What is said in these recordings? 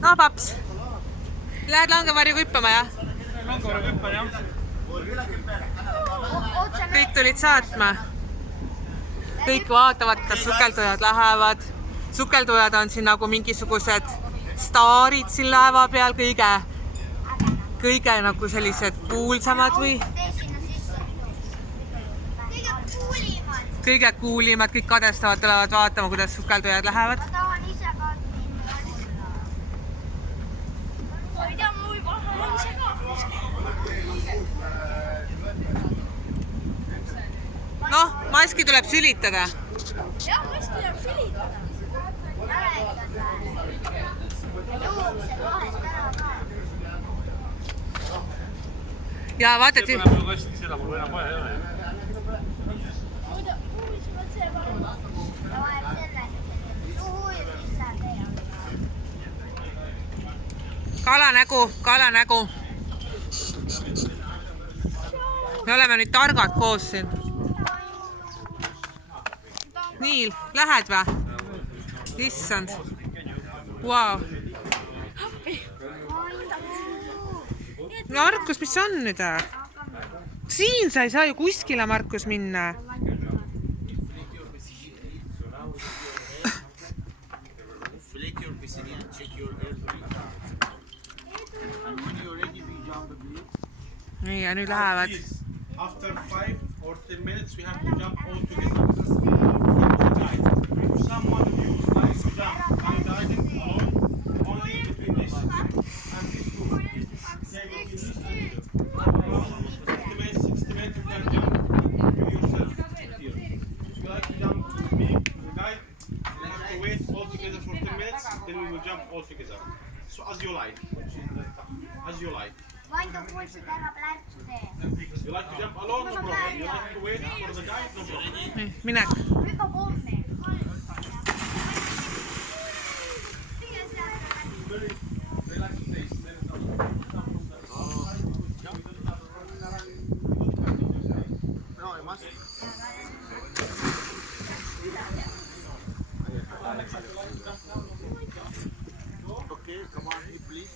No paps, lähed langevarju hüppama, jah? Langevarju hüppan, jah. Kõik tulid saatma. Kõik vaatavad, kas sukeldujad lähevad. Sukeldujad on siin nagu mingisugused staarid siin laeva peal, kõige nagu sellised kuulsamad või? Kõige kuulimad, kõik kadestavad, tulevad vaatama, kuidas sukeldujad lähevad. Noh, maski tuleb sülitada. Jah, maski tuleb sülitada. Ja vaata, et... See tuleb nagu hästi, seda mul enam vaja ei ole. Kala nägu. Me oleme nüüd targad koos siin. Niil, lähed vä? Issand. Wow. Markus, mis on nüüd? Siin sa ei saa ju kuskile, Markus, minna. Nii, ja nüüd lähevad. After 5 or 10 minutes we have to jump all together. If someone of you likes to jump by diving alone, only between this and this two. Estimate 60 meters you can jump. You yourself here. If you like to jump with me, the guide, we have to wait all together for 10 minutes, then we will jump all together. So as you like. As you like. You like to jump alone, no problem. You like to wait for the guide, no problem. Minek. Okay, come on, please.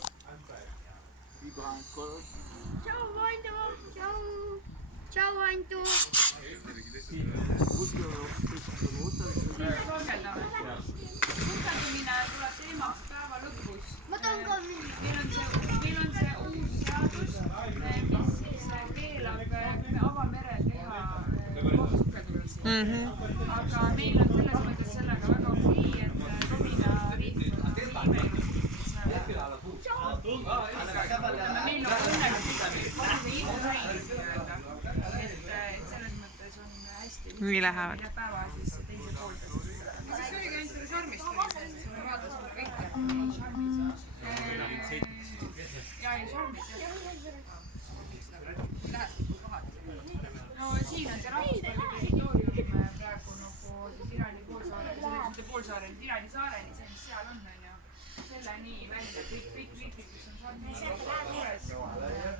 Be behind color. Ciao, Vandu. Ciao, Vandu. Sukeldumine tuleb teemaks päeva lõpus. Ma toon ka minna. Meil on see uus seadus, mis siis keelab avamerel teha sukeldumist. Aga meil on selles mõttes sellega väga okei, et Romina riiklik meil on õnneks palju info sain, et selles mõttes on hästi. Nii lähevad. Päeva siis teise poolde. Mis siis oligi ainult selle šarmist? Ma vaatasin kõike. Ja šarmis. Lähestikul kohad. No siin on see rahvuspargi territoorium praegu nagu Iraani poolsaarel, mitte poolsaarel, Iraani saareni, see mis seal on, selle nii välja, kõik riigid, kus on šarmis juures,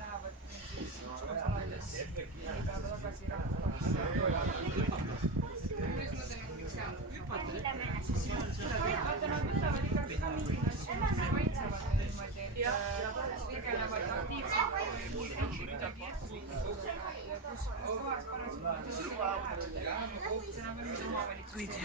lähevad siis alades päeva tagasi rahvuspargisse. Vaata, nad võtavad igaks ka mingid asju, mis kaitsevad niimoodi, et tegelevad aktiivselt midagi ettevõtlusega ja kus kohas parasjagu see on ka nüüd omavalitsus.